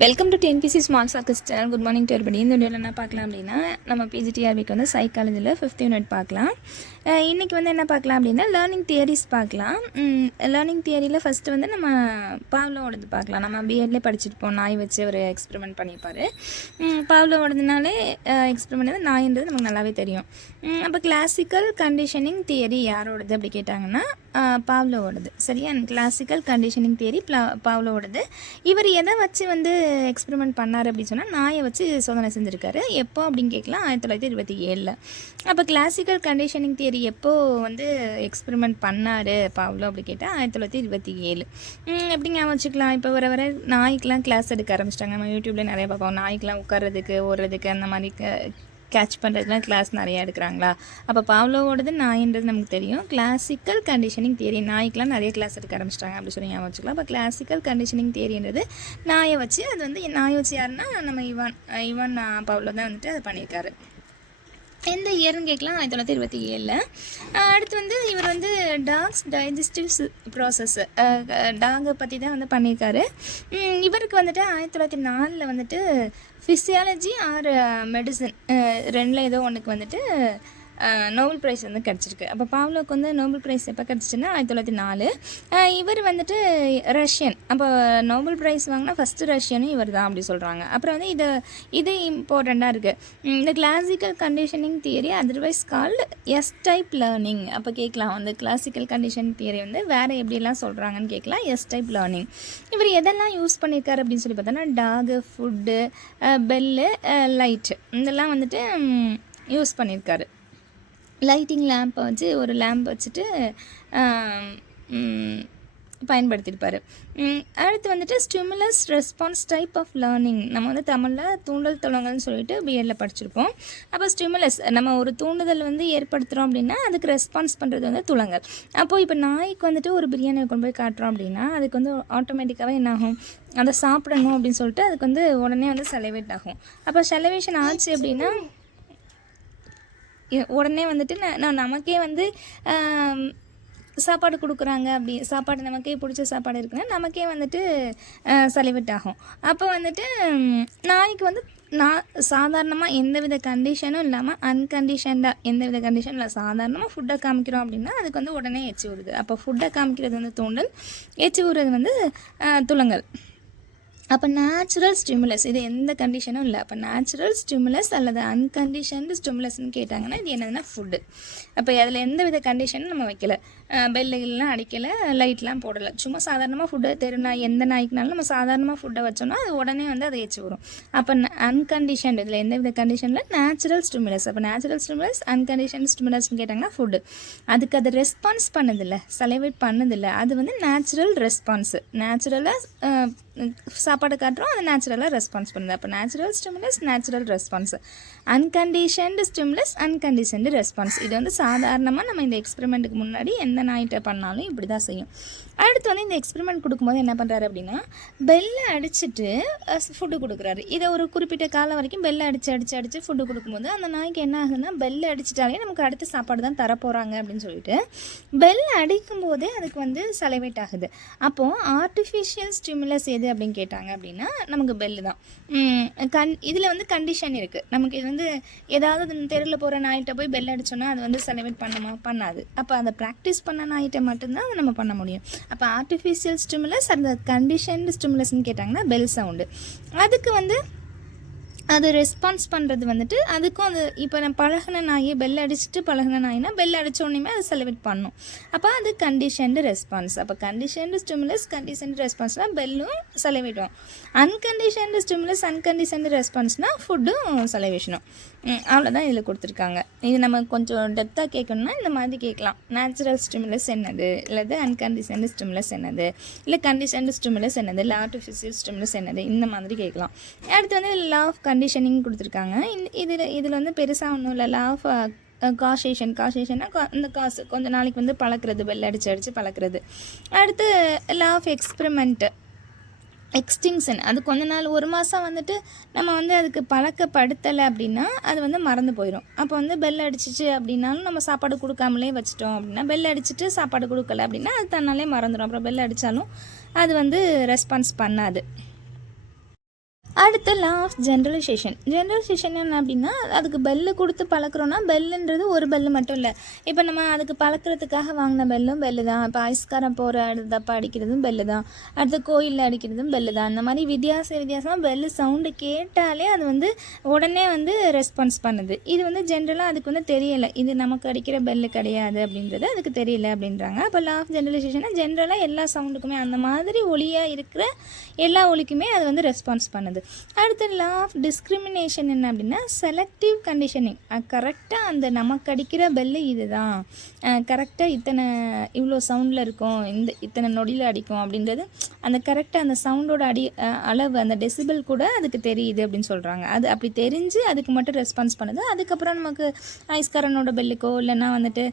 Welcome to TNPSC small circles channel. Good morning to everybody. இந்த வீடியோவில் என்ன பார்க்கலாம் அப்படின்னா, நம்ம பிஜிடிஆர்பிக்கு வந்து சைக்காலஜியில் 5th யூனிட் பார்க்கலாம். இன்றைக்கி வந்து என்ன பார்க்கலாம் அப்படின்னா, லேர்னிங் தியரிஸ் பார்க்கலாம். லேர்னிங் தியரியில் ஃபஸ்ட்டு வந்து நம்ம பாவ்லோவோடது பார்க்கலாம். நம்ம பிஎட்லேயே படிச்சுருப்போம், நாய் வச்சு ஒரு எக்ஸ்பெரிமெண்ட் பண்ணியிருப்பார். பாவ்லோவோடதுனாலே எக்ஸ்பெரிமெண்ட் வந்து நாயின்றது நமக்கு நல்லாவே தெரியும். அப்போ கிளாசிக்கல் கண்டிஷனிங் தியரி யாரோடது அப்படி கேட்டாங்கன்னா பாவ்லோவோடது. சரியா? கிளாசிக்கல் கண்டிஷனிங் தியரி பாவ்லோவோடது. இவர் எதை வச்சு வந்து எக்ஸ்பெரிமெண்ட் பண்ணார் அப்படின்னு சொன்னால் நாயை வச்சு சோதனை செஞ்சுருக்காரு. எப்போ அப்படின்னு கேட்கலாம், 1927. அப்போ கிளாசிக்கல் கண்டிஷனிங் தியரி எப்போ வந்து எக்ஸ்பெரிமெண்ட் பண்ணார் பாவ்லோ அப்படி கேட்டால் 1927. எப்படி ஞாபகம் வச்சுக்கலாம்? இப்போ வர நாய்க்கெலாம் கிளாஸ் எடுக்க ஆரம்பிச்சிட்டாங்க. நம்ம யூடியூப்ல நிறைய பார்ப்போம். நாய்க்கெலாம் உட்கார்றதுக்கு ஓடுறதுக்கு அந்த மாதிரி கேட்ச் பண்ணுறதுலாம் கிளாஸ் நிறையா எடுக்கிறாங்களா? அப்போ பாவ்லோவோடது நாயின்றது நமக்கு தெரியும். கிளாசிக்கல் கண்டிஷனிங் தியரி நாய்க்கெலாம் நிறைய கிளாஸ் எடுக்க ஆரம்பிச்சிட்டாங்க அப்படி சொல்லி ஞாபகம் வச்சுக்கலாம். அப்போ கிளாசிக்கல் கண்டிஷனிங் தியரின்றது நாயை வச்சு, அது வந்து நாயை வச்சு யாருன்னா நம்ம இவான் பாவ்லோ தான் வந்துட்டு அதை பண்ணியிருக்காரு. எந்த இயர்னு கேட்கலாம், 1927. அடுத்து வந்து இவர் வந்து டாக்ஸ் டைஜஸ்டிவ் ப்ராசஸ் டாகை பற்றி தான் வந்து பண்ணியிருக்காரு. இவருக்கு வந்துட்டு 1904 வந்துட்டு ஃபிசியாலஜி ஆர் மெடிசன் ரெண்டில் ஏதோ ஒன்றுக்கு வந்துட்டு நோபல் ப்ரைஸ் வந்து கிடச்சிருக்கு. அப்போ பாவ்லோவுக்கு வந்து நோபல் ப்ரைஸ் எப்போ கிடச்சிச்சுன்னா 1904. இவர் வந்துட்டு ரஷ்யன். அப்போ நோபல் ப்ரைஸ் வாங்கினா ஃபஸ்ட்டு ரஷ்யனும் இவர் தான் அப்படி சொல்கிறாங்க. அப்புறம் வந்து இது இம்பார்ட்டண்ட்டாக இருக்குது. இந்த classical conditioning theory otherwise called S type learning. அப்போ கேட்கலாம், வந்து கிளாசிக்கல் கண்டிஷனிங் தியரி வந்து வேறு எப்படிலாம் சொல்கிறாங்கன்னு கேட்கலாம். S type learning. இவர் எதெல்லாம் யூஸ் பண்ணியிருக்காரு அப்படின்னு சொல்லி பார்த்தோன்னா டாகு, ஃபுட்டு, பெல்லு, லைட்டு இதெல்லாம் வந்துட்டு யூஸ் பண்ணியிருக்காரு. லைட்டிங் லேம்பை வச்சு ஒரு லேம்ப் வச்சுட்டு பயன்படுத்தியிருப்பார். அடுத்து வந்துட்டு stimulus response type of learning. நம்ம வந்து தமிழில் தூண்டல் துலங்கல்னு சொல்லிட்டு பிஎட்ல படிச்சிருப்போம். அப்போ ஸ்டிமுலஸ் நம்ம ஒரு தூண்டுதல் வந்து ஏற்படுத்துகிறோம் அப்படின்னா அதுக்கு ரெஸ்பான்ஸ் பண்ணுறது வந்து துலங்கல். அப்போது இப்போ நாய்க்கு வந்துட்டு ஒரு பிரியாணியை கொண்டு போய் காட்டுறோம் அப்படின்னா அதுக்கு வந்து ஆட்டோமேட்டிக்காகவே என்ன ஆகும், அதை சாப்பிடணும் அப்படின்னு சொல்லிட்டு அதுக்கு வந்து உடனே வந்து செலவேட் ஆகும். அப்போ செலவேஷன் ஆச்சு அப்படின்னா உடனே வந்துட்டு நமக்கே வந்து சாப்பாடு கொடுக்குறாங்க. அப்படி சாப்பாடு நமக்கே பிடிச்ச சாப்பாடு இருக்குன்னா நமக்கே வந்துட்டு சலிவெட் ஆகும். அப்போ வந்துட்டு நாய்க்கு வந்து சாதாரணமாக எந்தவித கண்டிஷனும் இல்லாமல் அன்கண்டிஷன்டாக எந்தவித கண்டிஷனும் இல்லை சாதாரணமாக ஃபுட்டை காமிக்கிறோம் அப்படின்னா அதுக்கு வந்து உடனே எச்சி விடுது. அப்போ ஃபுட்டை காமிக்கிறது வந்து தூண்டல், எச்சி விடுறது வந்து துலங்கல். அப்போ நேச்சுரல் ஸ்டிமுலஸ் இது எந்த கண்டிஷனும் இல்லை. அப்போ நேச்சுரல் ஸ்டிமுலஸ் அல்லது அன்கண்டிஷன்டு ஸ்டிமுலஸ்ன்னு கேட்டாங்கன்னா இது என்னதுன்னா ஃபுட்டு. அப்போ அதில் எந்த வித கண்டிஷனும் நம்ம வைக்கல, பெல்லுகள்லாம் அடிக்கலை, லைட்லாம் போடலை, சும்மா சாதாரணமாக ஃபுட்டை நாய் எந்த நாய்க்குனாலும் நம்ம சாதாரணமாக ஃபுட்டை வச்சோம்னா அது உடனே வந்து அதை ஏற்றி வரும். அப்போ அன்கண்டிஷன்டு இதில் எந்த வித கண்டிஷனில் நேச்சுரல் ஸ்டிமுலஸ். அப்போ நேச்சுரல் ஸ்டிமுலஸ் அன்கண்டிஷன் ஸ்டிமுலஸ்ன்னு கேட்டாங்கன்னா ஃபுட்டு. அதுக்கு அது ரெஸ்பான்ஸ் பண்ணதில்லை, சலைவேட் பண்ணதில்லை, அது வந்து நேச்சுரல் ரெஸ்பான்ஸு. நேச்சுரலாக சாப்பாடு காட்டுறோம், அது நேச்சுரலாக ரெஸ்பான்ஸ் பண்ணுது. அப்போ natural stimulus natural response. Unconditioned stimulus unconditioned response. இது வந்து சாதாரணமாக நம்ம இந்த எக்ஸ்பெரிமெண்ட்டுக்கு முன்னாடி எந்த நாய்கிட்ட பண்ணாலும் இப்படி தான் செய்யும். அடுத்து வந்து இந்த எக்ஸ்பெரிமெண்ட் கொடுக்கும்போது என்ன பண்ணுறாரு அப்படின்னா பெல்லை அடிச்சுட்டு ஃபுட்டு கொடுக்குறாரு. இதை ஒரு குறிப்பிட்ட காலம் வரைக்கும் பெல்லை அடித்து ஃபுட்டு கொடுக்கும்போது அந்த நாய்க்கு என்ன ஆகுதுன்னா பெல்லை அடிச்சிட்டாலே நமக்கு அடுத்த சாப்பாடு தான் தரப்போகிறாங்க அப்படின்னு சொல்லிட்டு பெல் அடிக்கும் போதே அதுக்கு வந்து சலைவேட் ஆகுது. அப்போது ஆர்டிஃபிஷியல் ஸ்டிமுலஸ் எது அப்படின்னு கேட்டாங்க அப்படின்னா நமக்கு பெல்லு தான். இதில் வந்து கண்டிஷன் இருக்குது. நமக்கு இது வந்து ஏதாவது தெருவில் போகிற நாய்கிட்ட போய் பெல் அடித்தோன்னா அது வந்து செலிப்ரேட் பண்ணாது. அப்போ அதை ப்ராக்டிஸ் பண்ண நாய்கிட்ட மட்டும்தான் அதை நம்ம பண்ண முடியும். அப்போ ஆர்டிஃபிஷியல் ஸ்டிமுலஸ் அந்த கண்டிஷன்டு ஸ்டிமுலஸ்ன்னு கேட்டாங்கன்னா பெல் சவுண்டு. அதுக்கு வந்து அது ரெஸ்பான்ஸ் பண்ணுறது வந்துட்டு அதுக்கும் அது இப்போ நான் பழகின நாயை பெல் அடிச்சுட்டு பழகின நாயினா பெல் அடித்தோடனே அது செலிப்ரேட் பண்ணும். அப்போ அது கண்டிஷன்டு ரெஸ்பான்ஸ். அப்போ கண்டிஷன்டு ஸ்டிமுலஸ் கண்டிஷன்டு ரெஸ்பான்ஸ்னால் பெல்லும் செலிவேட்டும். அன்கண்டிஷன்டு ஸ்டிமுலஸ் அன்கண்டிஷன்டு ரெஸ்பான்ஸ்னால் ஃபுட்டும் செலிவேஷனும். அவ்வளோதான் இதில் கொடுத்துருக்காங்க. இது நம்ம கொஞ்சம் டெப்த்தாக கேட்கணும்னா இந்த மாதிரி கேட்கலாம். நேச்சுரல் ஸ்டிமுலஸ் என்னது, இல்லை அன்கண்டிஷன்டு ஸ்டிமுலஸ் என்னது, இல்லை கண்டிஷன்டு ஸ்டிமுலஸ் என்னது, இல்லை ஆர்டிஃபிஷியல் ஸ்டிமுலஸ் என்னது, இந்த மாதிரி கேட்கலாம். அடுத்து வந்து லா ஆஃப் கண்டிஷனிங் கொடுத்துருக்காங்க. இதில் வந்து பெருசாக ஒன்றும் இல்லை. லா ஆஃப் காஷேஷன்னா இந்த காசு கொஞ்ச நாளைக்கு வந்து பழக்கிறது, பெல் அடித்து பழக்கிறது. அடுத்து லா ஆஃப் எக்ஸ்டிங்ஷன் அது கொஞ்ச நாள் ஒரு மாதம் வந்துட்டு நம்ம வந்து அதுக்கு பழக்கப்படுத்தலை அப்படின்னா அது வந்து மறந்து போயிடும். அப்போ வந்து பெல் அடிச்சிச்சு அப்படின்னாலும் நம்ம சாப்பாடு கொடுக்காமலே வச்சிட்டோம் அப்படின்னா பெல் அடிச்சுட்டு சாப்பாடு கொடுக்கல அப்படின்னா அது தன்னாலே மறந்துடும். அப்புறம் பெல் அடித்தாலும் அது வந்து ரெஸ்பான்ஸ் பண்ணாது. அடுத்து லா ஆஃப் ஜென்ரலைசேஷன். ஜென்ரலைசேஷன் என்ன அப்படின்னா, அதுக்கு பெல்லு கொடுத்து பழக்கிறோன்னா, பெல்லுன்றது ஒரு பெல்லு மட்டும் இல்லை. இப்போ நம்ம அதுக்கு பழக்கிறதுக்காக வாங்கின பெல்லும் பெல்லு தான். இப்போ ஐஸ்காரம் போகிற தப்பா அடிக்கிறதும் பெல்லு தான். அடுத்து கோயிலில் அடிக்கிறதும் பெல்லு தான். அந்த மாதிரி வித்தியாசமாக பெல்லு சவுண்டு கேட்டாலே அது வந்து உடனே வந்து ரெஸ்பான்ஸ் பண்ணுது. இது வந்து ஜென்ரலாக அதுக்கு வந்து தெரியலை, இது நமக்கு அடிக்கிற பெல்லு கிடையாது அப்படின்றது அதுக்கு தெரியல அப்படின்றாங்க. அப்போ லா ஆஃப் ஜென்ரலைசேஷனாக ஜென்ரலாக எல்லா சவுண்டுக்குமே அந்த மாதிரி ஒலியாக இருக்கிற எல்லா ஒலிக்குமே அது வந்து ரெஸ்பான்ஸ் பண்ணுது. அடுத்து லா ஆஃப் டிஸ்கிரிமினேஷன் என்ன அப்படின்னா, செலக்டிவ் கண்டிஷனிங். கரெக்டாக அந்த நமக்கு அடிக்கிற பெல்லு இது தான், கரெக்டாக இவ்வளோ சவுண்டில் இருக்கும், இத்தனை நொடியில் அடிக்கும் அப்படின்றது அந்த கரெக்டாக அந்த சவுண்டோட அளவு அந்த டெசிபிள் கூட அதுக்கு தெரியுது அப்படின்னு சொல்கிறாங்க. அது அப்படி தெரிஞ்சு அதுக்கு மட்டும் ரெஸ்பான்ஸ் பண்ணுது. அதுக்கப்புறம் நமக்கு ஐஸ்காரனோட பெல்லுக்கோ இல்லைன்னா வந்துட்டு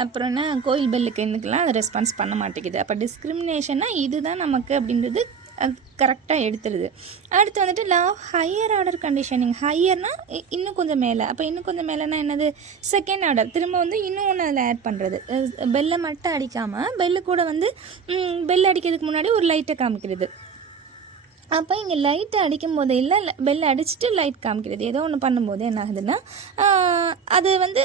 அப்புறம் என்ன கோயில் பெல்லுக்கு இதுக்கெல்லாம் அது ரெஸ்பான்ஸ் பண்ண மாட்டேங்குது. அப்போ டிஸ்கிரிமினேஷன்னா இதுதான் நமக்கு அப்படின்றது அது கரெக்டாக எடுத்துருது. அடுத்து வந்துட்டு law of higher order conditioning. ஹையர்னால் இன்னும் கொஞ்சம் மேலே. அப்போ இன்னும் கொஞ்சம் மேலேனா என்னது, செகண்ட் ஆர்டர். திரும்ப வந்து இன்னும் ஒன்று அதில் ஆட் பண்ணுறது. பெல்லை மட்டும் அடிக்காமல் பெல்லு கூட வந்து பெல் அடிக்கிறதுக்கு முன்னாடி ஒரு லைட்டை காமிக்கிறது. அப்போ இங்கே லைட்டை அடிக்கும் போது இல்லை, பெல்லை அடிச்சுட்டு லைட் காமிக்கிறது, ஏதோ ஒன்று பண்ணும்போது என்ன ஆகுதுன்னா அது வந்து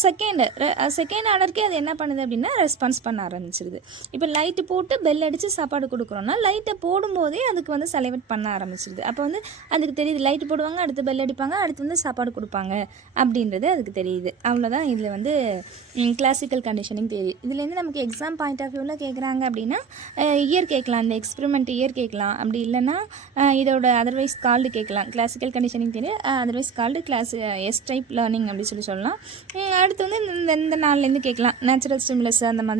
செகண்ட் ஆர்டருக்கே அது என்ன பண்ணுது அப்படின்னா ரெஸ்பான்ஸ் பண்ண ஆரம்பிச்சிருது. இப்போ லைட்டு போட்டு பெல் அடித்து சாப்பாடு கொடுக்குறோன்னா லைட்டை போடும்போதே அதுக்கு வந்து செலிவேட் பண்ண ஆரம்பிச்சிருது. அப்போ வந்து அதுக்கு தெரியுது, லைட்டு போடுவாங்க, அடுத்து பெல் அடிப்பாங்க, அடுத்து வந்து சாப்பாடு கொடுப்பாங்க அப்படின்றது அதுக்கு தெரியுது. அவ்வளோதான் இதில் வந்து கிளாசிக்கல் கண்டிஷனிங் தெரியுது. இதுலேருந்து நமக்கு எக்ஸாம் பாயிண்ட் ஆஃப் வியூவில் கேட்குறாங்க அப்படின்னா இயர் கேட்கலாம், இந்த எக்ஸ்பெரிமெண்ட் இயர் கேட்கலாம். அப்படி இல்லைன்னா இதோட அதர்வைஸ் கால்டு கேட்கலாம். கிளாசிக்கல் கண்டிஷனிங் தெரியும், otherwise called S type learning அப்படி சொல்லலாம். அடுத்து வந்து இந்த நாள்லேருந்து கேட்கலாம், நேச்சுரல் ஸ்டிமுலஸ் அந்த மாதிரி.